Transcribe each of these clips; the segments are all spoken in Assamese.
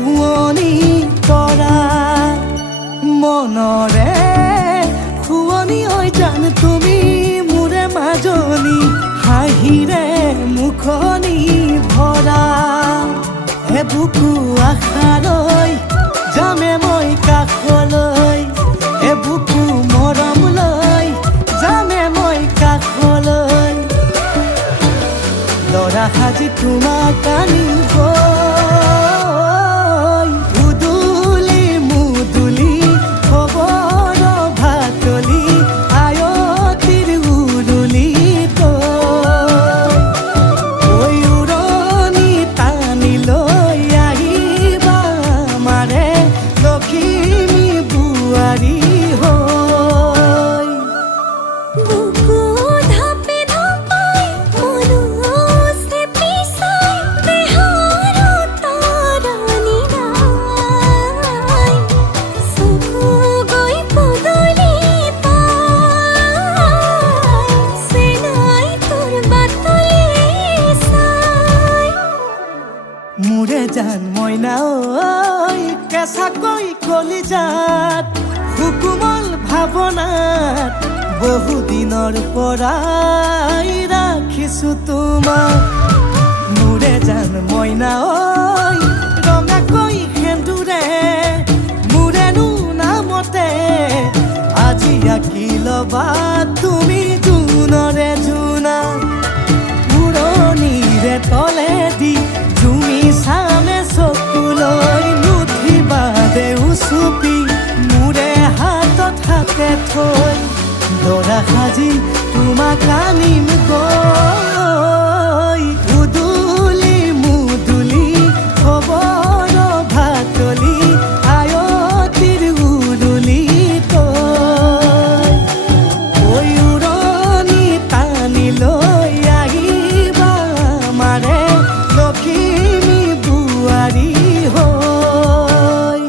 শুৱনি তৰা মনৰে শুৱনি হৈ জান তুমি মোৰে মাজনী হাঁহিৰে মুখনি ভৰা বুকু আশালৈ যামে মই কাষলৈ বুকু মৰম লৈ যামে মই কাষলৈ লৰা সাজি তোমাক আনিব উদুলি মুদুলি খবৰ ভাতলি আয়তিৰ উৰুলি মোৰে জান মইনা ঐ কেঁচাকৈ কলিজাত সুকুমল ভাৱনাত বহুদিনৰ পৰাই ৰাখিছো তোমাক মোৰে জান মইনা ঐ ৰঙাকৈ সেন্দুৰে মোৰেনো নামতে আজি আঁকি ল'বা তুমি জোনৰে জোনা উৰণিৰে তলেদি তুমি চামে চকুলৈ নুঠিবা দেউ চুপি মোৰে হাতত হাতে থৈ দৰা সাজি তোমাক আনিম গৈ উদুলি মুদুলি খবৰ ভাতলি আয়তিৰ উৰুলি তই উৰণি টানি লৈ আহিবা মাৰে লখিমী বুৱাৰী হৈ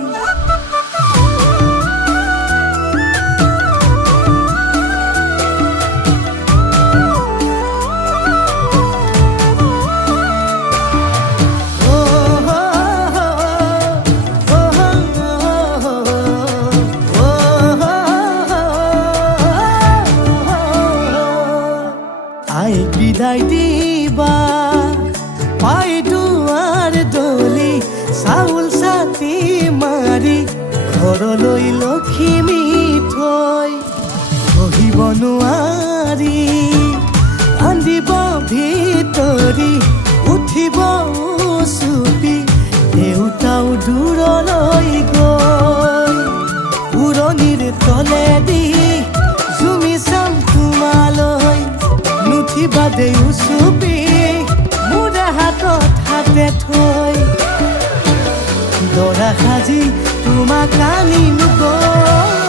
আই বিদায় দিবা পাই দুৱাৰ দলি চাউল চাতি মাৰি ঘৰলৈ লখিমী থৈ বহিব নোৱাৰি কান্দিব ভিতৰি উঠিব চুপি দেউতাও দূৰলৈ গৈ উৰণিৰ তলেদি জুমি চাম তোমালৈ নুঠিবা দেউ চুপি মোৰে হাতত হাতে থৈ দৰা সাজি তোমাক আনিম গৈ